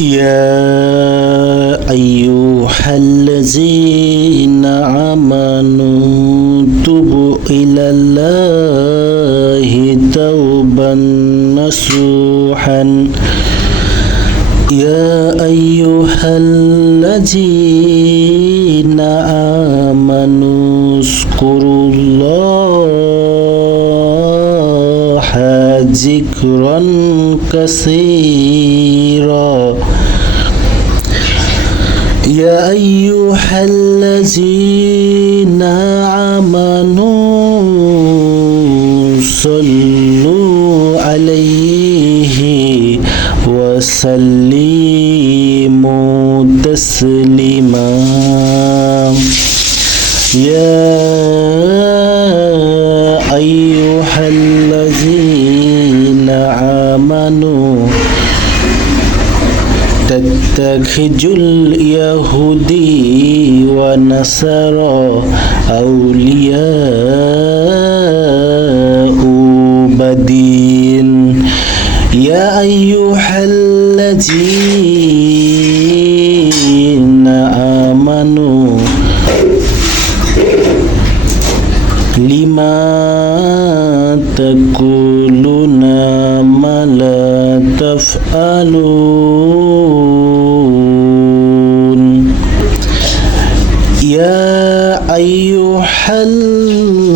يا أيها الذين آمنوا توبوا إلى الله توبة نصوحا يا أيها الذين آمنوا اذكروا الله ذكرا كثيرا يا أيها الذين آمنوا صلوا عليه وسلموا تسليما يا أيها الذين آمنوا تتخذوا اليهودي ونصارى أولياء بدين يا أيها الذين آمنوا لما تقولون ما لا تفعلون يا أيها الذين